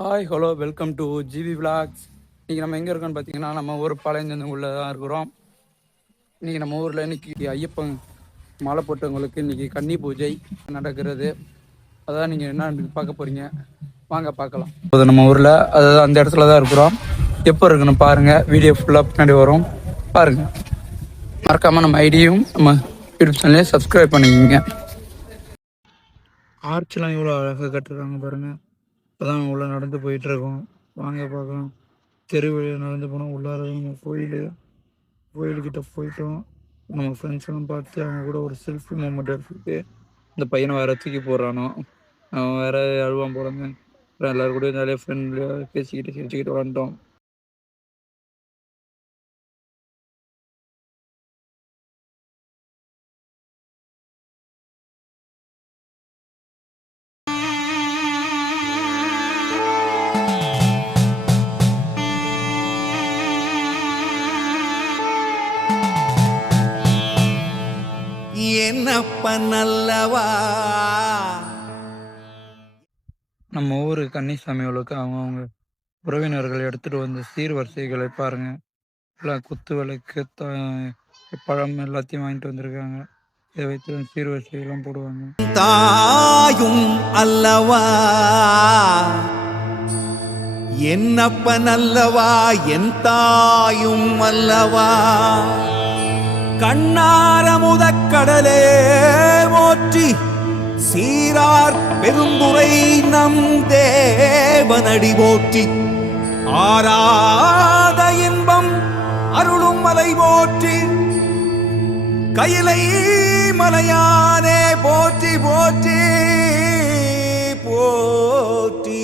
Hi hello welcome to GV vlogs. இன்றைக்கி நம்ம எங்கே இருக்கோம்னு பார்த்தீங்கன்னா, நம்ம ஊர் பாளையஞ்சந்தங்குள்ளே தான் இருக்கிறோம். இன்றைக்கி நம்ம ஊரில் இன்றைக்கி ஐயப்பன் மாலை போட்டவங்களுக்கு இன்றைக்கி கன்னி பூஜை நடக்கிறது. அதான் நீங்கள் என்ன பார்க்க போகிறீங்க, வாங்க பார்க்கலாம். அது நம்ம ஊரில் அதாவது அந்த இடத்துல தான் இருக்கிறோம். எப்போ இருக்குன்னு பாருங்கள், வீடியோ ஃபுல்லாக பின்னாடி வரும் பாருங்கள். மறக்காமல் நம்ம ஐடியும் நம்ம யூடியூப் சேனலையும் சப்ஸ்கிரைப் பண்ணிக்கிங்க. ஆர்ச்லாம் இவ்வளோ அழகாக கட்டுறாங்க பாருங்கள். இப்போ தான் உள்ளே நடந்து போயிட்டுருக்கோம், வாங்க பார்க்கலாம். தெரு வழியாக நடந்து போனோம். உள்ளார நம்ம கோயிலுக்கிட்ட போயிட்டோம். நம்ம ஃப்ரெண்ட்ஸ்லாம் பார்த்து அவங்க கூட ஒரு செல்ஃபி மூமெண்ட் எடுத்துக்கிட்டு இந்த பையனை வேறு தூக்கி போடுறானோ, அவன் வேறு அழுவான் போடுங்க. எல்லோரும் கூட நிறைய ஃப்ரெண்ட்லியாக பேசிக்கிட்டு சிரிச்சுக்கிட்டு வந்துட்டோம். என்னப்பனல்லவா நம்ம ஊர் கன்னிசாமிகளுக்கு அவங்க உறவினர்கள் எடுத்துகிட்டு வந்த சீர்வரிசைகளை பாருங்க. எல்லாம் குத்து விளக்கு, பழம் எல்லாத்தையும் வாங்கிட்டு வந்திருக்காங்க. இதை வைத்து சீர்வரிசைகள்லாம் போடுவாங்க. தாயும் அல்லவா என்னப்பன் அல்லவா, என் தாயும் அல்லவா. கண்ணாரமுதக்கடலே போற்றி, சீரார் பெருந்துரை நம் தேவனடி போற்றி. ஆராத இன்பம் அருளும் மலை போற்றி, கையிலை மலையானே போற்றி போற்றி போற்றி.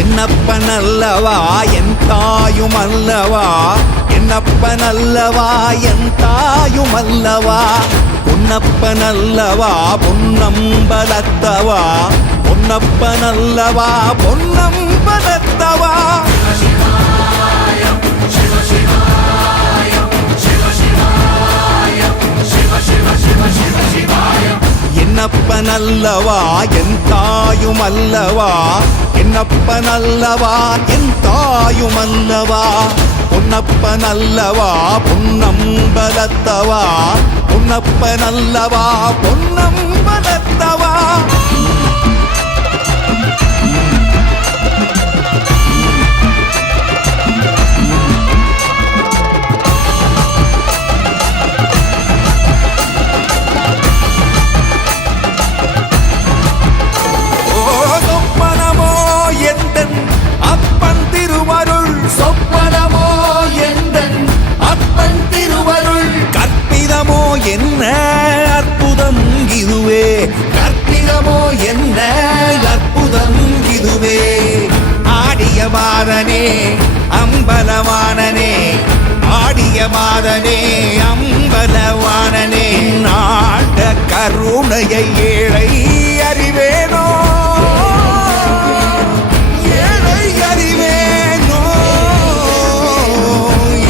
என்னப்பனல்லவா என் தாயும் அல்லவா, என்னப்பனல்லவா என் தாயும் அல்லவா. பொன்னப்பனல்லவா பொன்னம்பலத்தவா, பொன்னப்பனல்லவா பொன்னம்பலத்தவா. என்னப்பனல்லவா என் தாயும் அல்லவா, என்னப்பனல்லவா என் தாயும் அல்லவா. பொன்னப்பனல்லவா பொன்னம்பலத்தவா, பொன்னப்பனல்லவா பொன்னம்பலத்தவா. என்ன அற்புதம் இதுவே, கற்பிதமோ என்ன அற்புதம் இதுவே. ஆடிய மாதனே அம்பலவானனே, ஆடிய மாதனே அம்பலவானனே. நாட கருணையை ஏழை அறிவேனோ, ஏழை அறிவேனோ,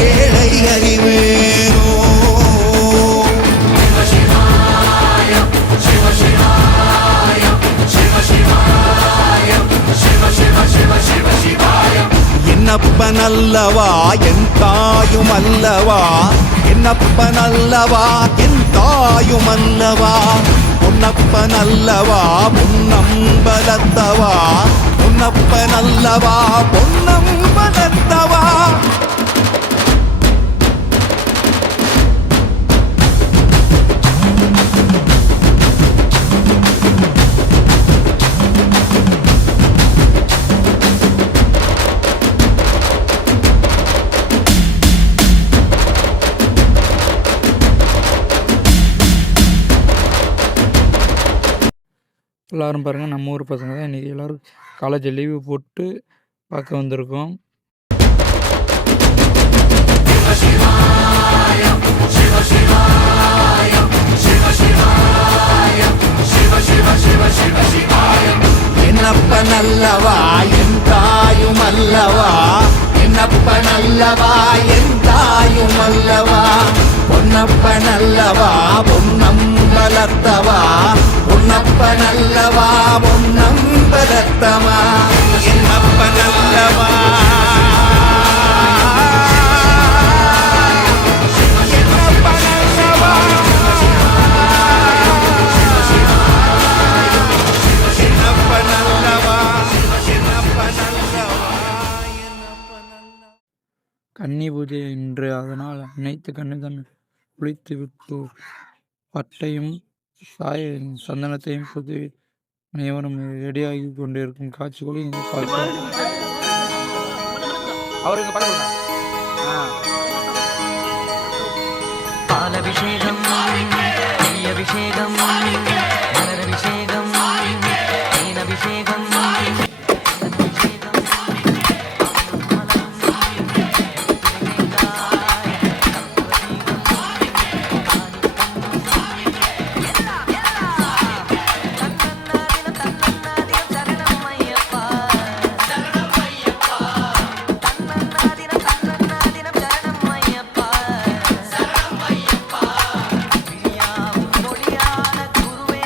ஏழை அறிவேனோ. என்னப்பனல்லவா என் தாயும் அல்லவா, என்னப்பனல்லவா என் தாயும் அல்லவா. பொன்னப்பனல்லவா பொன்னம்பலத்தவா, பொன்னப்பனல்லவா பொன்னம்பலத்தவா. எல்லாரும் பாருங்கள், நம்ம ஊர் பசங்க தான் இன்றைக்கி எல்லோரும் காலேஜ் லீவு போட்டு பார்க்க வந்திருக்கோம். என்னப்ப நல்லவா என் தாயும் அல்லவா, என்னப்ப நல்லவா என் தாயும் அல்லவா, பொன்னப்ப நல்லவா பொன்னம்பலத்தவா, பொன்னப்ப நல்லவா பொன்னம்பலத்தவா, என்னப்ப நல்லவா கன்னி பூஜை இன்று, அதனால் அனைத்து கண்ணுதான் குளித்து விட்டு பட்டையும் சந்தனத்தையும் புது அனைவரும் ரெடியாகி கொண்டிருக்கும் காட்சிகளை நீங்கள் பார்க்கலாம். அவருக்கு பாலபிஷேகம், நெய்யபிஷேகம், மலரபிஷேகம், தேனபிஷேகம், குருவே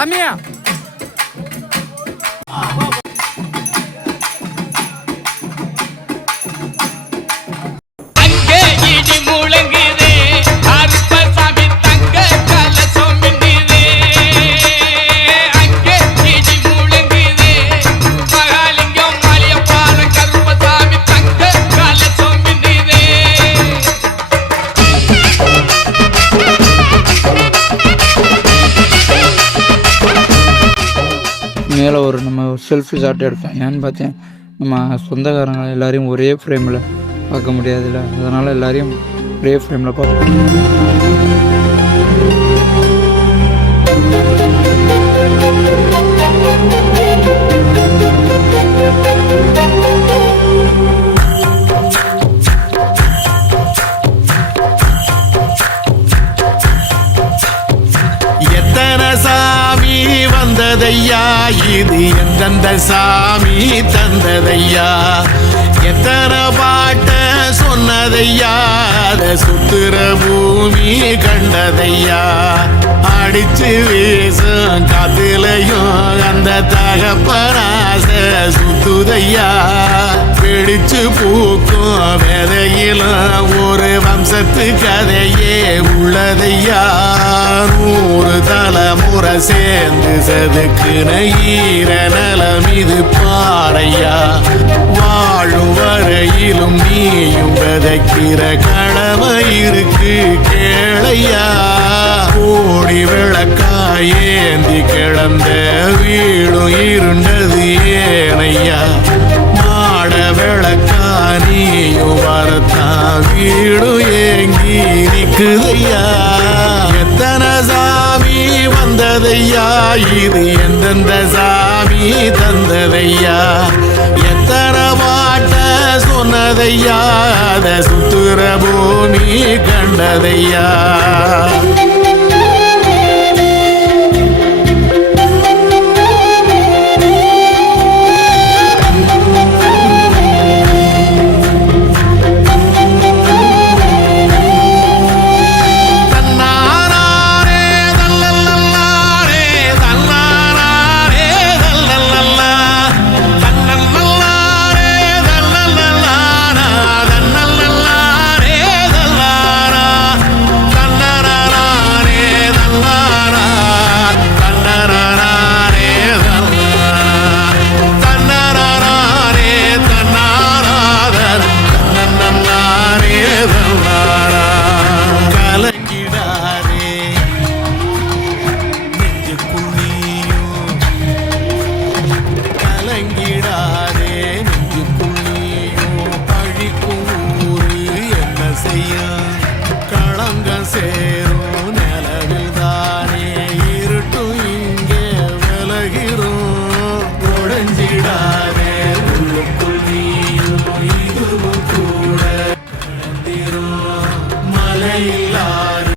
சாமியா மேலே ஒரு நம்ம செல்ஃபி ஷாட் எடுப்பேன். ஏன்னு பார்த்தேன் நம்ம சொந்தக்காரங்க எல்லாரையும் ஒரே ஃப்ரேமில் பார்க்க முடியாதுல்ல, அதனால் எல்லாரையும் ஒரே ஃப்ரேமில் பார்ப்போம். எத்தனை சாமி வந்ததையா, இது எந்தெந்த சாமி தந்ததையா, எத்தனை பாட்ட சொன்னதையா, அத சுத்துற பூமி கண்டதையா, அடிச்சு வீசும் காத்துலையும் அந்த தகப்பனாச சுத்துதையா, பிடிச்சு பூக்கும் விதையிலும் ஒரு வம்சத்து கதையே உள்ளதையா, 100 தலைமுறை சேர்ந்து செதுக்குன ஈர நலம் இது பாறையா, வாழும் வரையிலும் நீயும் விதைக்கிற கடமை இருக்கு கேளையா, கோடி விளக்காயேந்தி கிடந்த வீடும் இருண்டது ஏனையா, மாட விளக்கா நீயும் வரத்தான் வீடும் ஏங்கி நிக்குதையா, எத்தனை சாமி வந்ததையா, இது எந்தெந்த சாமி தந்ததையா, எத்தனை பாட்ட சொன்னதையா, அத சுத்துற பூமி கண்டதையா. சேரும் நிலவில் தானே இருட்டும் இங்கே விலகிறோம், உடைஞ்சிடாதே உள்ளுக்குள் நீயும் இதுவும் கூட கடந்திரும் மலையில்லாறு.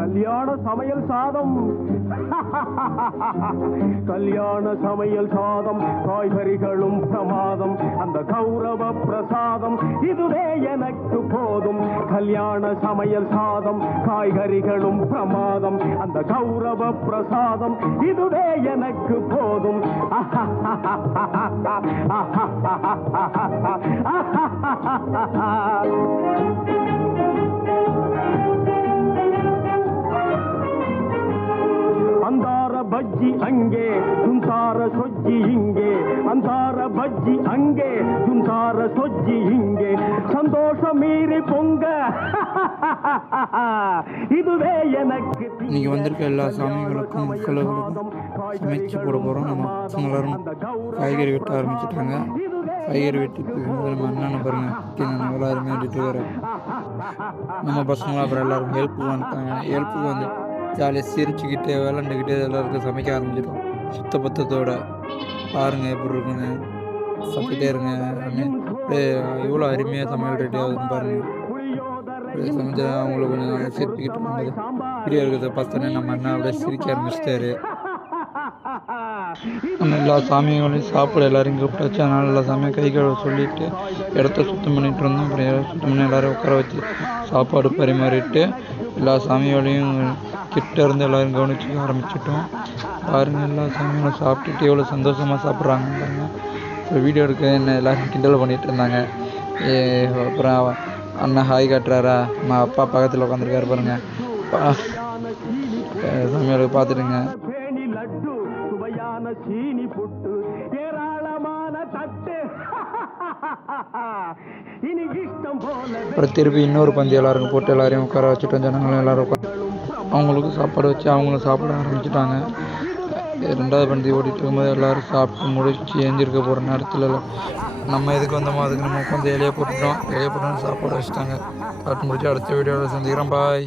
கல்யாண சமையல் சாதம், கல்யாண சமையல் சாதம், காய்கறிகளும் பிரமாதம், அந்த கௌரவ பிரசாதம் இதுவே எனக்கு போதும். கல்யாண சமையல் சாதம், காய்கறிகளும் பிரமாதம், அந்த கௌரவ பிரசாதம் இதுவே எனக்கு போதும். அந்தார பஜ்ஜி அங்கே, சுந்தார சொஜ்ஜி இங்கே, அந்தார பஜ்ஜி அங்கே, சுந்தார சொஜ்ஜி இங்கே, சந்தோஷம் மீறி பொங்க இதுவே எனக்கு. இன்னைக்கு வந்திருக்க எல்லா சாமிகளுக்கும் மக்களுக்கும் சமைச்சு போட போகிறோம். நம்ம எல்லாரும் காய்கறி வெட்ட ஆரம்பிச்சிட்டாங்க. காய்கறி வெட்டிட்டு நம்ம அண்ணனை பாருங்க, நல்லா அருமையாக வெட்டிட்டு வர நம்ம பசங்களும் அப்புறம் எல்லாரும் ஹெல்ப்புக்கு வந்துட்டாங்க. ஹெல்ப்புக்கு வந்து ஜாலியாக சிரிச்சுக்கிட்டு விளாண்டுக்கிட்டு எல்லாருக்கும் சமைக்க ஆரம்பிச்சிட்டோம் சுத்தபத்தத்தோட. பாருங்க எப்படி இருக்குன்னு, சாப்பிட்டே இருங்க. இவ்வளோ அருமையாக சமையல் ரெடி ஆகுதுன்னு பாருங்க. சமைச்சா அவங்களுக்கு கொஞ்சம் சிரிச்சுக்கிட்டு இருந்தது வீடியோ இருக்கிறத பார்த்தோன்னே நம்ம அண்ணா அப்படியே சிரிக்க ஆரம்பிச்சிட்டாரு. நம்ம எல்லா சாமிகளையும் சாப்பிட எல்லாரையும் கூப்பிட்டாச்சு. அதனால் எல்லா சாமியும் கை கழுவ சொல்லிட்டு இடத்த சுத்தம் பண்ணிட்டு இருந்தோம். அப்புறம் சுத்தம் பண்ணி எல்லாரும் உட்கார வச்சு சாப்பாடு பரிமாறிட்டு எல்லா சாமியோடையும் கிட்ட இருந்து எல்லோரும் கவனிச்சு ஆரம்பிச்சிட்டோம். பாருங்கள், எல்லா சாமியும் சாப்பிட்டுட்டு எவ்வளோ சந்தோஷமாக சாப்பிட்றாங்க பாருங்க. இப்போ வீடியோ எடுக்க என்ன எல்லோரும் கிண்டல் பண்ணிகிட்டு இருந்தாங்க. அப்புறம் அண்ணா ஹாய் காட்டுறாரா, அம்மா அப்பா பக்கத்தில் உட்காந்துருக்காரு பாருங்க. சாமியோட பார்த்துட்டுங்க. பேணி லட்டு சுவையான சீனி புட்டு ஏராளமான தட்டு இனி இஷ்டம் போல அப்புறம் திருப்பி இன்னொரு பந்தி எல்லாருக்கும் போட்டு எல்லாரையும் உட்கார வச்சுட்டோம். ஜனங்களும் எல்லோரும் அவங்களுக்கு சாப்பாடு வச்சு அவங்களும் சாப்பிட ஆரம்பிச்சிட்டாங்க. 2வது பந்தி ஓடிட்டு இருக்கும்போது எல்லோரும் சாப்பிட்டு முடிச்சு ஏஞ்சிருக்க போகிற நேரத்தில் நம்ம எதுக்கு வந்தோமோ அதுக்கு நம்ம உட்காந்து இலையை போட்டுட்டோம். சாப்பாடு வச்சுட்டாங்க. சாப்பிட்டு முடிச்சு அடுத்த வீடியோவில் சந்திக்கிறோம். பாய்.